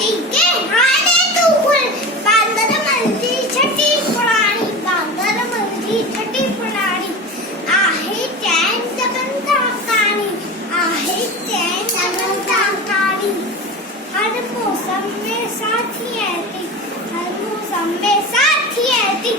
ठीक है हाने तू फुल बांदरमल जी छठी पुराणी बांदरमल जी छठी पुराणी आहे चैन जगंता कहानी आहे चैन जगंता कहानी हर मौसम में साथी ऐसी हर मौसम में साथी ऐसी